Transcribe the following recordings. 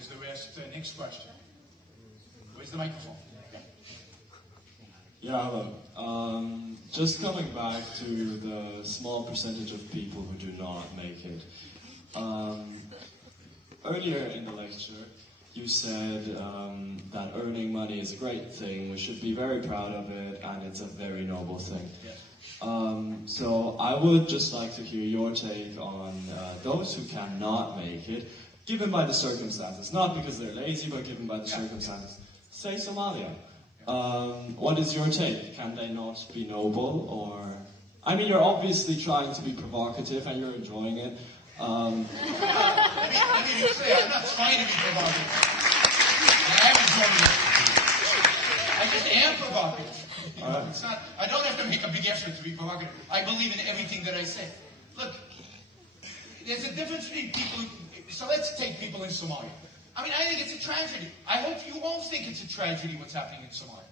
is the next question. Where's the microphone? Yeah, hello. Just coming back to the small percentage of people who do not make it. Earlier in the lecture, you said that earning money is a great thing, we should be very proud of it, and it's a very noble thing. Yes. So I would just like to hear your take on those who cannot make it, given by the circumstances. Not because they're lazy, but given by the circumstances. Say Somalia. What is your take? Can they not be noble? Or, I mean, you're obviously trying to be provocative and you're enjoying it. Let me be clear, I'm not trying to be provocative. I am enjoying it. I just am provocative. You know, it's not, I don't have to make a big effort to be provocative. I believe in everything that I say. Look, there's a difference between people, so let's take people in Somalia. I mean, I think it's a tragedy. I hope you all think it's a tragedy what's happening in Somalia.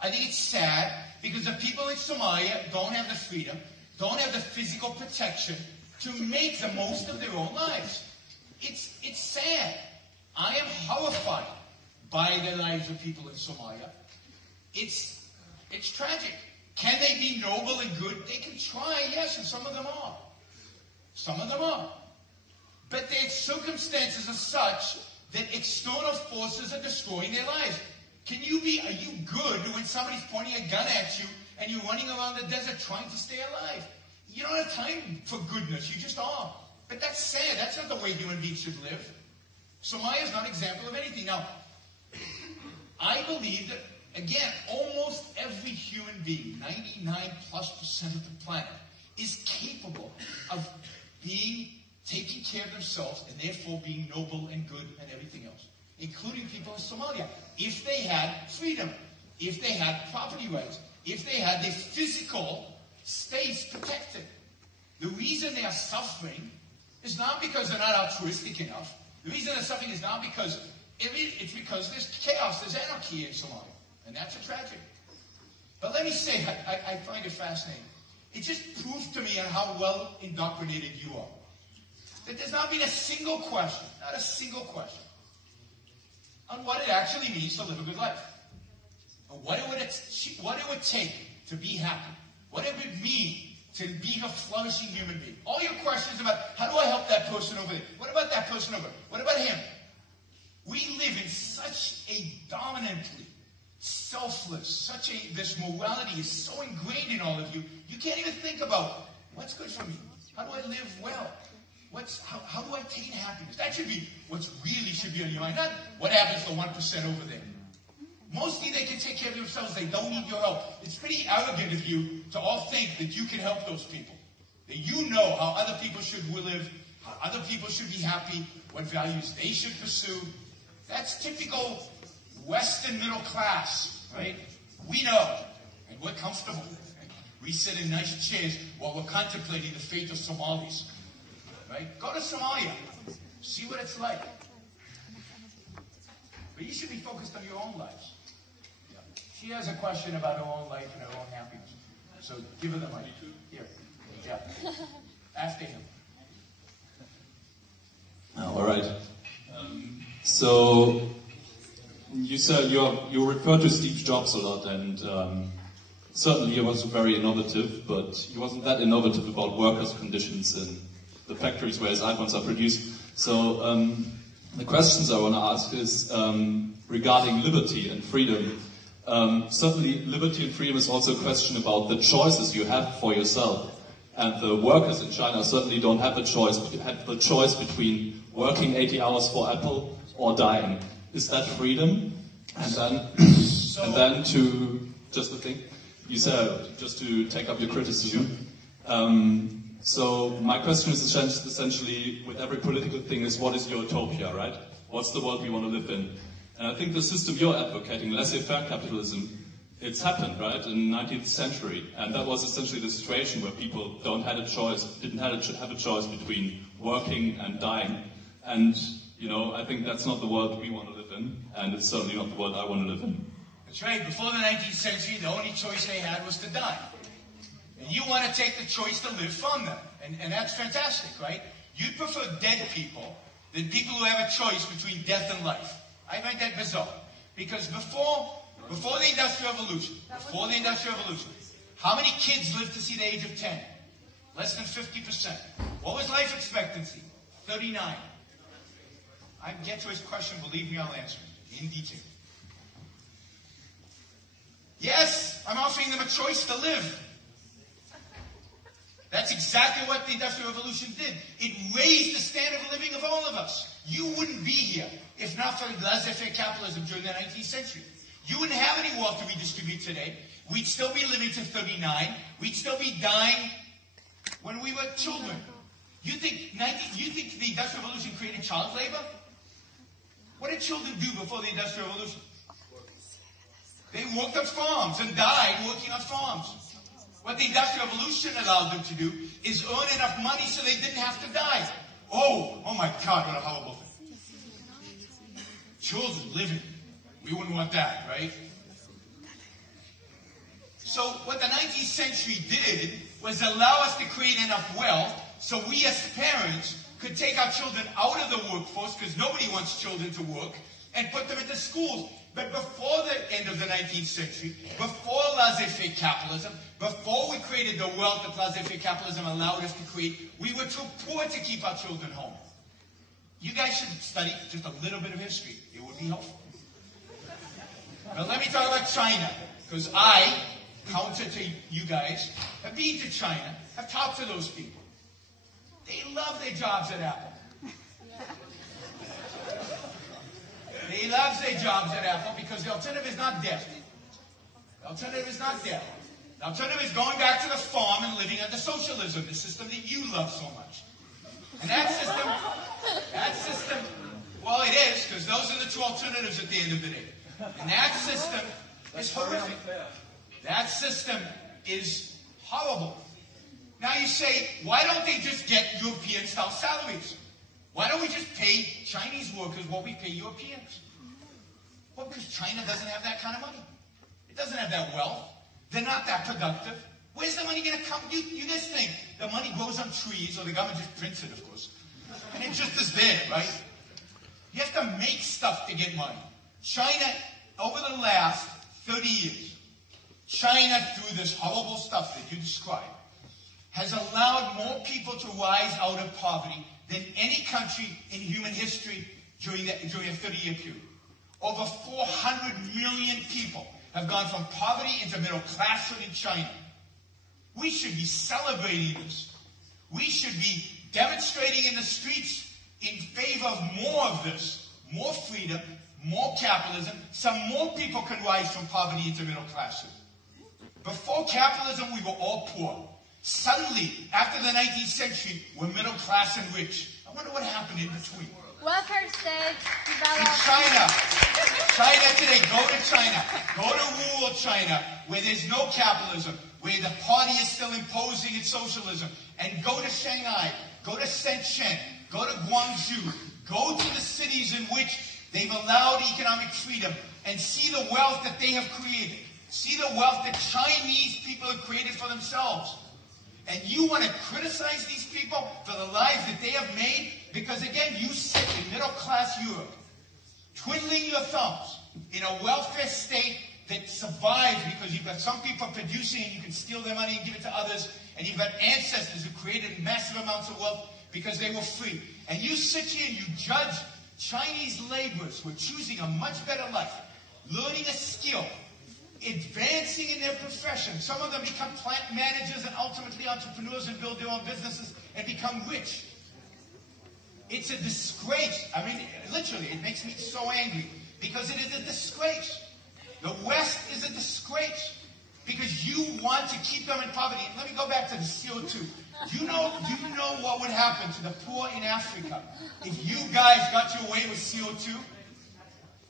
I think it's sad because the people in Somalia don't have the freedom, don't have the physical protection to make the most of their own lives. It's sad. I am horrified by the lives of people in Somalia. It's tragic. Can they be noble and good? They can try, yes, and some of them are. Some of them are. But their circumstances are such that external forces are destroying their lives. Are you good when somebody's pointing a gun at you and you're running around the desert trying to stay alive? You don't have time for goodness, you just are. But that's sad, that's not the way human beings should live. Somalia is not an example of anything. Now, I believe that, again, almost every human being, 99+% of the planet, is capable of taking care of themselves and therefore being noble and good and everything else, including people in Somalia. If they had freedom, if they had property rights, if they had their physical space protected. The reason they are suffering is not because they're not altruistic enough. The reason they're suffering is not because, it's because there's chaos, there's anarchy in Somalia. And that's a tragedy. But let me say, I find it fascinating. It just proves to me on how well indoctrinated you are. That there's not been a single question, not a single question, on what it actually means to live a good life. And what it would take to be happy. What it would mean to be a flourishing human being. All your questions about, how do I help that person over there? What about that person over there? What about him? We live in such a dominantly selfless, this morality is so ingrained in all of you, you can't even think about, what's good for me? How do I live well? How do I attain happiness? That should be what really should be on your mind. Not what happens to 1% over there. Mostly they can take care of themselves. They don't need your help. It's pretty arrogant of you to all think that you can help those people. That you know how other people should live, how other people should be happy, what values they should pursue. That's typical Western middle class, right? We know, and we're comfortable. We sit in nice chairs while we're contemplating the fate of Somalis. Right? Go to Somalia. See what it's like. But you should be focused on your own lives. Yeah. She has a question about her own life and her own happiness. So give her the mic. Here. Yeah. After him. All right. So you said you referred to Steve Jobs a lot, and certainly he was very innovative, but he wasn't that innovative about workers' conditions in the factories where his iPhones are produced. So the questions I want to ask is regarding liberty and freedom. Certainly liberty and freedom is also a question about the choices you have for yourself. And the workers in China certainly don't have the choice between working 80 hours for Apple or dying. Is that freedom? And then just the thing you said, just to take up your criticism. So my question is essentially, with every political thing, is what is your utopia, right? What's the world we want to live in? And I think the system you're advocating, laissez-faire capitalism, it's happened, right, in the 19th century. And that was essentially the situation where people didn't have a choice between working and dying. And, I think that's not the world we want to live in. And it's certainly not the world I want to live in. That's right. Before the 19th century, the only choice they had was to die. And you want to take the choice to live from them. And that's fantastic, right? You'd prefer dead people than people who have a choice between death and life. I find that bizarre. Because before the Industrial Revolution, how many kids lived to see the age of 10? Less than 50%. What was life expectancy? 39. I get to his question, believe me, I'll answer it in detail. Yes, I'm offering them a choice to live. That's exactly what the Industrial Revolution did. It raised the standard of living of all of us. You wouldn't be here if not for laissez-faire capitalism during the 19th century. You wouldn't have any wealth to redistribute today. We'd still be living to 39. We'd still be dying when we were children. You think the Industrial Revolution created child labor? What did children do before the Industrial Revolution? They worked on farms and died working on farms. What the Industrial Revolution allowed them to do is earn enough money so they didn't have to die. Oh my God, what a horrible thing. Children living. We wouldn't want that, right? So what the 19th century did was allow us to create enough wealth so we as parents could take our children out of the workforce, because nobody wants children to work, and put them into schools. But before the end of the 19th century, before laissez-faire capitalism, before we created the wealth that laissez-faire capitalism allowed us to create, we were too poor to keep our children home. You guys should study just a little bit of history. It would be helpful. Now let me talk about China, because I, counter to you guys, have been to China, have talked to those people. They love their jobs at Apple. They love their jobs at Apple because the alternative is not death. The alternative is not death. The alternative is going back to the farm and living under socialism, the system that you love so much. And that system, well, it is, because those are the two alternatives at the end of the day. And that system is horrific. That system is horrible. Now you say, why don't they just get European-style salaries? Why don't we just pay Chinese workers what we pay Europeans? Well, because China doesn't have that kind of money. It doesn't have that wealth. They're not that productive. Where's the money going to come? You guys think the money grows on trees, or the government just prints it, of course. And it just is there, right? You have to make stuff to get money. China, over the last 30 years, China, through this horrible stuff that you described, has allowed more people to rise out of poverty than any country in human history during a 30-year period. Over 400 million people have gone from poverty into middle classhood in China. We should be celebrating this. We should be demonstrating in the streets in favor of more of this, more freedom, more capitalism, so more people can rise from poverty into middle classhood. Before capitalism, we were all poor. Suddenly, after the 19th century, we're middle class and rich. I wonder what happened in between. Welfare state developed. In China today, go to China. Go to rural China, where there's no capitalism, where the party is still imposing its socialism. And go to Shanghai, go to Shenzhen, go to Guangzhou, go to the cities in which they've allowed economic freedom, and see the wealth that they have created. See the wealth that Chinese people have created for themselves. And you want to criticize these people for the lives that they have made? Because again, you sit in middle-class Europe, twiddling your thumbs in a welfare state that survives because you've got some people producing and you can steal their money and give it to others, and you've got ancestors who created massive amounts of wealth because they were free. And you sit here and you judge Chinese laborers who are choosing a much better life, learning a skill, advancing in their profession. Some of them become plant managers and ultimately entrepreneurs and build their own businesses and become rich. It's a disgrace. I mean, literally, it makes me so angry because it is a disgrace. The West is a disgrace because you want to keep them in poverty. Let me go back to the CO2. Do you know what would happen to the poor in Africa if you guys got your way with CO2?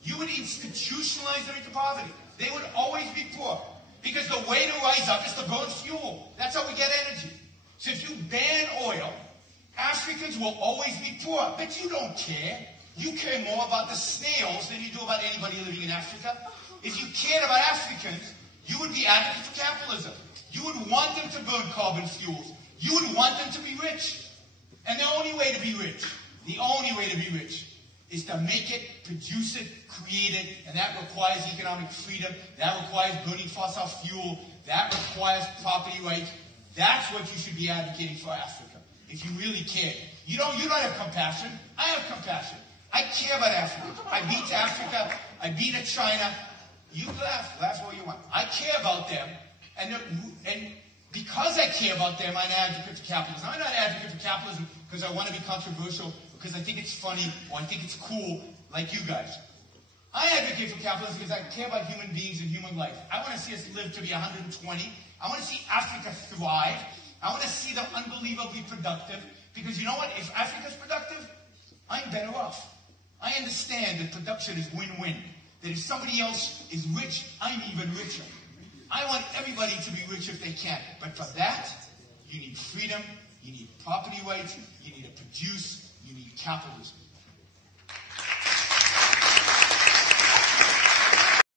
You would institutionalize them into poverty. They would always be poor. Because the way to rise up is to burn fuel. That's how we get energy. So if you ban oil, Africans will always be poor. But you don't care. You care more about the snails than you do about anybody living in Africa. If you cared about Africans, you would be advocates for capitalism. You would want them to burn carbon fuels. You would want them to be rich. And the only way to be rich The only way to be rich is to make it, produce it, create it, and that requires economic freedom, that requires burning fossil fuel, that requires property rights. That's what you should be advocating for Africa, if you really care. You don't have compassion. I have compassion. I care about Africa. I've been to Africa. I've been to China. You laugh all you want. I care about them, and because I care about them, I'm an advocate for capitalism. I'm not an advocate for capitalism because I want to be controversial, because I think it's funny, or I think it's cool, like you guys. I advocate for capitalism because I care about human beings and human life. I want to see us live to be 120. I want to see Africa thrive. I want to see them unbelievably productive, because you know what? If Africa's productive, I'm better off. I understand that production is win-win. That if somebody else is rich, I'm even richer. I want everybody to be rich if they can. But for that, you need freedom, you need property rights, you need to produce, you need capitalism.